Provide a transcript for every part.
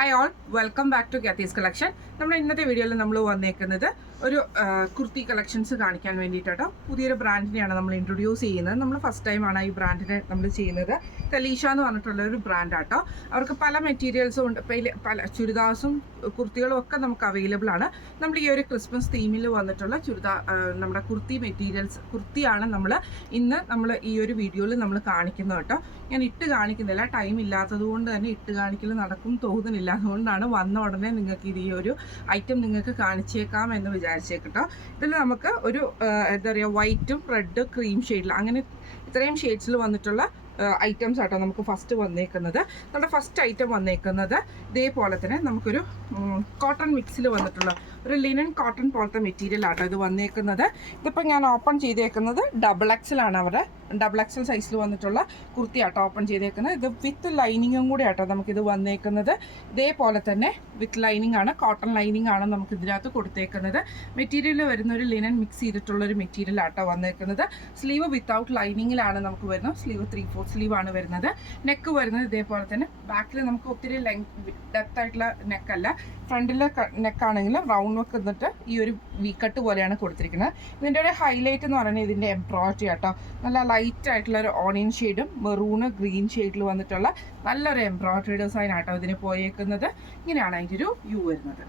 Hi all, welcome back to Kathy's collection. നമ്മുടെ ഇന്നത്തെ വീഡിയോയിൽ നമ്മൾ വന്നേക്കുന്നത് ഒരു കുർത്തി കളക്ഷൻസ് കാണിക്കാൻ വേണ്ടിയിട്ടോ. പുതിയൊരു ബ്രാൻഡിനെയാണ് നമ്മൾ ഇൻട്രൊഡ്യൂസ് ചെയ്യുന്നത്. നമ്മൾ ഫസ്റ്റ് ടൈമാണ് ഈ ബ്രാൻഡിനെ നമ്മൾ ചെയ്യുന്നത്. തലീഷ എന്ന് പറഞ്ഞിട്ടുള്ള ഒരു ബ്രാൻഡാട്ടോ. അവർക്ക് പല മെറ്റീരിയൽസും ഉണ്ട്, പല ചുരിദാസും കുർത്തികളും ഒക്കെ നമുക്ക് അവൈലബിൾ ആണ്. നമ്മൾ ഈ ഒരു ക്രിസ്മസ് തീമിൽ വന്നിട്ടുള്ള നമ്മുടെ കുർത്തി മെറ്റീരിയൽസ് കുർത്തിയാണ് നമ്മൾ ഈ ഒരു വീഡിയോയിൽ നമ്മൾ കാണിക്കുന്നത് കേട്ടോ. ഞാൻ ഇട്ട് കാണിക്കുന്നില്ല, ടൈം ഇല്ലാത്തത് കൊണ്ട് തന്നെ ഇട്ട് കാണിക്കൽ നടക്കും തോന്നുന്നില്ല. അതുകൊണ്ടാണ് വന്ന ഉടനെ നിങ്ങൾക്ക് ഈ ഒരു ഐറ്റം നിങ്ങൾക്ക് കാണിച്ചേക്കാം എന്ന് വിചാരിച്ചേക്കട്ടോ. ഇതിൽ നമുക്ക് ഒരു എന്താ പറയുക, വൈറ്റും റെഡ് ക്രീം ഷെയ്ഡിൽ അങ്ങനെ ഇത്രയും ഷെയ്ഡ്സിൽ വന്നിട്ടുള്ള ഐറ്റംസ് ആട്ടോ നമുക്ക് ഫസ്റ്റ് വന്നേക്കുന്നത്. നമ്മുടെ ഫസ്റ്റ് ഐറ്റം വന്നേക്കുന്നത് ഇതേപോലെ തന്നെ നമുക്കൊരു കോട്ടൺ മിക്സിൽ വന്നിട്ടുള്ള ഒരു ലിനൻ കോട്ടൺ പോലത്തെ മെറ്റീരിയൽ ആട്ടോ ഇത് വന്നേക്കുന്നത്. ഇതിപ്പോൾ ഞാൻ ഓപ്പൺ ചെയ്തേക്കുന്നത് XXL ആണ്. അവരുടെ XXL സൈസിൽ വന്നിട്ടുള്ള കുർത്തി ആട്ടോ ഓപ്പൺ ചെയ്തേക്കുന്നത്. ഇത് വിത്ത് ലൈനിങ്ങും കൂടെ ആട്ടോ നമുക്കിത് വന്നേക്കുന്നത്. ഇതേപോലെ തന്നെ വിത്ത് ലൈനിങ് ആണ്, കോട്ടൺ ലൈനിങ് ആണ് നമുക്ക് ഇതിനകത്ത് കൊടുത്തേക്കുന്നത്. മെറ്റീരിയൽ വരുന്ന ഒരു ലിനൻ മിക്സ് ചെയ്തിട്ടുള്ളൊരു മെറ്റീരിയൽ ആട്ടോ വന്നേക്കുന്നത്. സ്ലീവ് വിത്തൗട്ട് ലൈനിങ്ങിലാണ് നമുക്ക് വരുന്നത്. സ്ലീവ് 3/4 സ്ലീവ് ആണ് വരുന്നത്. നെക്ക് വരുന്നത് ഇതേപോലെ തന്നെ. ബാക്കിൽ നമുക്ക് ഒത്തിരി ഡെപ്ത് ആയിട്ടുള്ള നെക്കല്ല, ഫ്രണ്ടിലെ നെക്കാണെങ്കിൽ റൗണ്ട് നെക്ക് എന്നിട്ട് ഈ ഒരു വി കട്ട് പോലെയാണ് കൊടുത്തിരിക്കുന്നത്. ഇതിൻ്റെ ഒരു ഹൈലൈറ്റ് എന്ന് പറയുന്നത് ഇതിൻ്റെ എംബ്രോയിഡറി ആട്ടോ. നല്ല ലൈറ്റ് ആയിട്ടുള്ള ഒരു ഓണിയൻ ഷെയ്ഡും മെറൂണ് ഗ്രീൻ ഷെയ്ഡിൽ വന്നിട്ടുള്ള നല്ലൊരു എംബ്രോയിഡറി ഡിസൈൻ ആട്ടോ ഇതിന് പോയേക്കുന്നത്. ഇങ്ങനെയാണ് അതിൻ്റെ ഒരു വ്യൂ വരുന്നത്.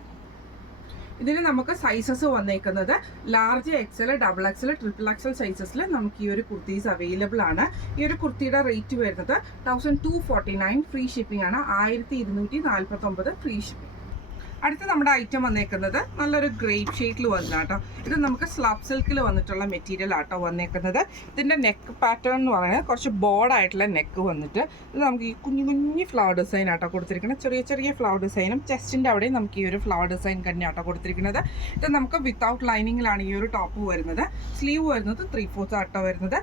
ഇതിന് നമുക്ക് സൈസസ് വന്നേക്കുന്നത് ലാർജ് XL, XXL, XXL സൈസസിൽ നമുക്ക് ഈ ഒരു കുർത്തീസ് അവൈലബിൾ ആണ്. ഈ ഒരു കുർത്തിയുടെ റേറ്റ് വരുന്നത് 1249 ഫ്രീ ഷിപ്പിംഗ് ആണ്. 1249 ഫ്രീ ഷിപ്പിംഗ്. അടുത്ത നമ്മുടെ ഐറ്റം വന്നേക്കുന്നത് നല്ലൊരു ഗ്രേപ്പ് ഷെയ്ഡിൽ വന്ന കേട്ടോ. ഇത് നമുക്ക് സ്ലാബ് സിൽക്കിൽ വന്നിട്ടുള്ള മെറ്റീരിയൽ ആട്ടോ വന്നേക്കുന്നത്. ഇതിൻ്റെ നെക്ക് പാറ്റേൺ എന്ന് പറയുന്നത് കുറച്ച് ബോർഡായിട്ടുള്ള നെക്ക് വന്നിട്ട് ഇത് നമുക്ക് ഈ കുഞ്ഞു ഫ്ലവർ ഡിസൈൻ ആട്ടോ കൊടുത്തിരിക്കുന്നത്. ചെറിയ ഫ്ലവർ ഡിസൈനും ചെസ്റ്റിൻ്റെ അവിടെയും നമുക്ക് ഈ ഒരു ഫ്ലവർ ഡിസൈൻ തന്നെ ആട്ടോ കൊടുത്തിരിക്കുന്നത്. ഇത് നമുക്ക് വിത്തൗട്ട് ലൈനിങ്ങിലാണ് ഈ ഒരു ടോപ്പ് വരുന്നത്. സ്ലീവ് വരുന്നത് 3/4 ആട്ടോ വരുന്നത്.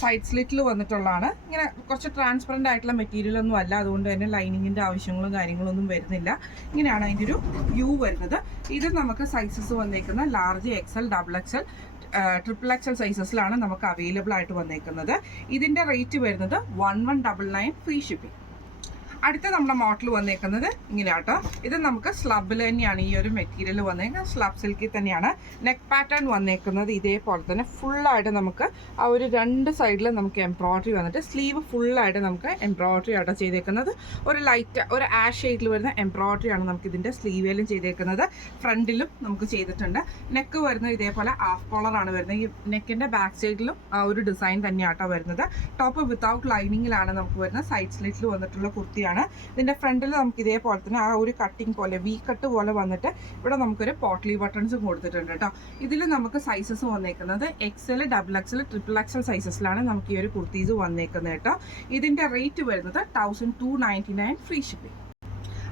സൈഡ് സ്ലിറ്റിൽ വന്നിട്ടുള്ളതാണ്. ഇങ്ങനെ കുറച്ച് ട്രാൻസ്പെറൻ്റ് ആയിട്ടുള്ള മെറ്റീരിയൽ ഒന്നും അല്ല, അതുകൊണ്ട് തന്നെ ലൈനിങ്ങിൻ്റെ ആവശ്യങ്ങളും കാര്യങ്ങളൊന്നും വരുന്നില്ല. ഇങ്ങനെയാണ് അതിൻ്റെ ഒരു വ്യൂ വരുന്നത്. ഇത് നമുക്ക് സൈസസ് വന്നേക്കുന്ന ലാർജ് XL, XXL, XXL സൈസസിലാണ് നമുക്ക് അവൈലബിൾ ആയിട്ട് വന്നേക്കുന്നത്. ഇതിൻ്റെ റേറ്റ് വരുന്നത് 1199 ഫ്രീ ഷിപ്പിംഗ്. അടുത്ത നമ്മുടെ മോഡൽ വന്നേക്കുന്നത് ഇങ്ങനെ ആട്ടോ. ഇത് നമുക്ക് സ്ലബിൽ തന്നെയാണ് ഈ ഒരു മെറ്റീരിയൽ വന്നേക്കുന്നത്. സ്ലബ് സിൽക്കിൽ തന്നെയാണ്. നെക്ക് പാറ്റേൺ വന്നേക്കുന്നത് ഇതേപോലെ തന്നെ ഫുള്ളായിട്ട് നമുക്ക് ആ ഒരു രണ്ട് സൈഡിലും നമുക്ക് എംബ്രോയിഡറി വന്നിട്ട് സ്ലീവ് ഫുള്ളായിട്ട് നമുക്ക് എംബ്രോയിഡറി ആട്ടോ ചെയ്തേക്കുന്നത്. ഒരു ആഷ് ഷെയ്ഡിൽ വരുന്ന എംബ്രോയിഡറി ആണ് നമുക്ക് ഇതിൻ്റെ സ്ലീവിലും ചെയ്തേക്കുന്നത്. ഫ്രണ്ടിലും നമുക്ക് ചെയ്തിട്ടുണ്ട്. നെക്ക് വരുന്നത് ഇതേപോലെ ഹാഫ് കോളറാണ് വരുന്നത്. ഈ നെക്കിൻ്റെ ബാക്ക് സൈഡിലും ആ ഒരു ഡിസൈൻ തന്നെയാട്ടോ വരുന്നത്. ടോപ്പ് വിത്തൗട്ട് ലൈനിങ്ങിലാണ് നമുക്ക് വരുന്നത്. സൈഡ് സ്ലിറ്റിൽ വന്നിട്ടുള്ള കുർത്തിയാണ്. ഇതിന്റെ ഫ്രണ്ടിൽ നമുക്ക് ഇതേപോലെ തന്നെ ആ ഒരു കട്ടിങ് പോലെ വി കട്ട് പോലെ വന്നിട്ട് ഇവിടെ നമുക്കൊരു പോട്ട്ലി ബട്ടൺസും കൊടുത്തിട്ടുണ്ട് കേട്ടോ. ഇതിൽ നമുക്ക് സൈസസ് വന്നേക്കുന്നത് XL, XXL, XXL സൈസസിലാണ് നമുക്ക് ഈ ഒരു കുർത്തീസ് വന്നേക്കുന്നത് കേട്ടോ. ഇതിന്റെ റേറ്റ് വരുന്നത് 1299 ഫ്രീ ഷിപ്പിംഗ്.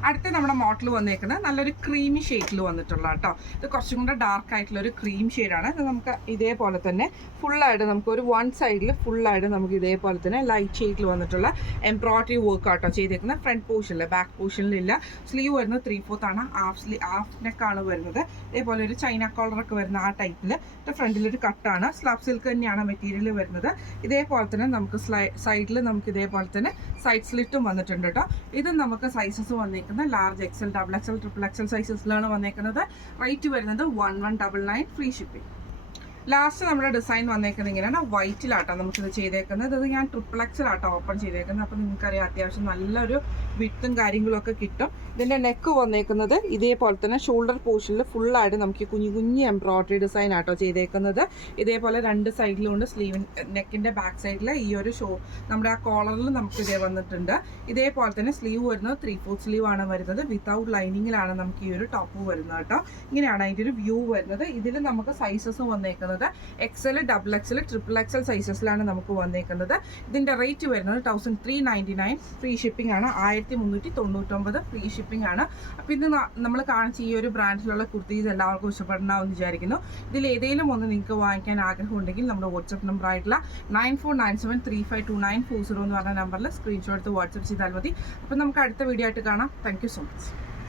അടുത്ത നമ്മുടെ മോഡൽ വന്നേക്കുന്നത് നല്ലൊരു ക്രീമി ഷെയ്ഡിൽ വന്നിട്ടുള്ള കേട്ടോ. ഇത് കുറച്ചും കൂടെ ഡാർക്ക് ആയിട്ടുള്ള ഒരു ക്രീം ഷെയ്ഡാണ്. ഇത് നമുക്ക് ഇതേപോലെ തന്നെ ഫുള്ളായിട്ട് നമുക്ക് ഒരു വൺ സൈഡിൽ ഫുള്ളായിട്ട് നമുക്ക് ഇതേപോലെ തന്നെ ലൈറ്റ് ഷെയ്ഡിൽ വന്നിട്ടുള്ള എംബ്രോയിഡറി വർക്ക് ആട്ടോ ചെയ്തേക്കുന്നത്. ഫ്രണ്ട് പോർഷനിൽ, ബാക്ക് പോർഷനിലില്ല. സ്ലീവ് വരുന്നത് 3/4 ആണ്. ഹാഫ് നെക്കാണ് വരുന്നത്. ഇതേപോലെ ഒരു ചൈന കോളറൊക്കെ വരുന്ന ആ ടൈപ്പിൽ. ഫ്രണ്ടിലൊരു കട്ടാണ്. സ്ലാബ് സിൽക്ക് തന്നെയാണ് മെറ്റീരിയൽ വരുന്നത്. ഇതേപോലെ തന്നെ നമുക്ക് സൈഡിൽ നമുക്ക് ഇതേപോലെ തന്നെ സൈഡ് സ്ലിറ്റും വന്നിട്ടുണ്ട് കേട്ടോ. ഇത് നമുക്ക് സൈസസ് വന്നേക്കുന്നത് ലാർജ് XL, XXL, XXL സൈസസിലാണ് വന്നേക്കുന്നത്. റേറ്റ് വരുന്നത് 1199 ഫ്രീ ഷിപ്പിംഗ്. ലാസ്റ്റ് നമ്മുടെ ഡിസൈൻ വന്നേക്കുന്നത് ഇങ്ങനെയാണ്. വൈറ്റിലാട്ടോ നമുക്കിത് ചെയ്തേക്കുന്നത്. ഇത് ഞാൻ XXL ആട്ടോ ഓപ്പൺ ചെയ്തേക്കുന്നത്. അപ്പോൾ നിങ്ങൾക്കറിയാം അത്യാവശ്യം നല്ലൊരു വിട്ടും കാര്യങ്ങളൊക്കെ കിട്ടും. ഇതിൻ്റെ നെക്ക് വന്നേക്കുന്നത് ഇതേപോലെ തന്നെ ഷോൾഡർ പോർഷനിൽ ഫുള്ളായിട്ട് നമുക്ക് കുഞ്ഞു എംബ്രോയിഡറി ഡിസൈൻ ആട്ടോ ചെയ്തേക്കുന്നത്. ഇതേപോലെ രണ്ട് സൈഡിലും ഉണ്ട്. സ്ലീവ് നെക്കിൻ്റെ ബാക്ക് സൈഡിൽ ഈ ഒരു നമ്മുടെ ആ കോളറിൽ നമുക്ക് ഇതേ വന്നിട്ടുണ്ട്. ഇതേപോലെ തന്നെ സ്ലീവ് വരുന്നത് 3/4 സ്ലീവ് ആണ് വരുന്നത്. വിത്തൗട്ട് ലൈനിങ്ങിലാണ് നമുക്ക് ഈ ഒരു ടോപ്പ് വരുന്നത് കേട്ടോ. ഇങ്ങനെയാണ് അതിൻ്റെ ഒരു വ്യൂ വരുന്നത്. ഇതിൽ നമുക്ക് സൈസസ് വന്നേക്കുന്നത് XL, XXL, XXL സൈസസിലാണ് നമുക്ക് വന്നേക്കുന്നത്. ഇതിന്റെ റേറ്റ് വരുന്നത് 1399 ഫ്രീ ഷിപ്പിംഗ് ആണ്. 1399 ഫ്രീ ഷിപ്പിംഗ് ആണ്. അപ്പോൾ ഇത് നമ്മൾ കാണിച്ച ഈ ഒരു ബ്രാൻഡിലുള്ള കുർത്തീസ് എല്ലാവർക്കും ഇഷ്ടപ്പെടണമെന്ന് വിചാരിക്കുന്നു. ഇതിൽ ഏതെങ്കിലും ഒന്ന് നിങ്ങൾക്ക് വാങ്ങിക്കാൻ ആഗ്രഹമുണ്ടെങ്കിൽ നമ്മുടെ വാട്സ്ആപ്പ് നമ്പർ ആയിട്ടുള്ള 9497352940 എന്ന് പറഞ്ഞ നമ്പറിൽ സ്ക്രീൻഷോട്ട് എടുത്ത് വാട്സ്ആപ്പ് ചെയ്താൽ മതി. അപ്പോൾ നമുക്ക് അടുത്ത വീഡിയോ ആയിട്ട് കാണാം. Thank you so much.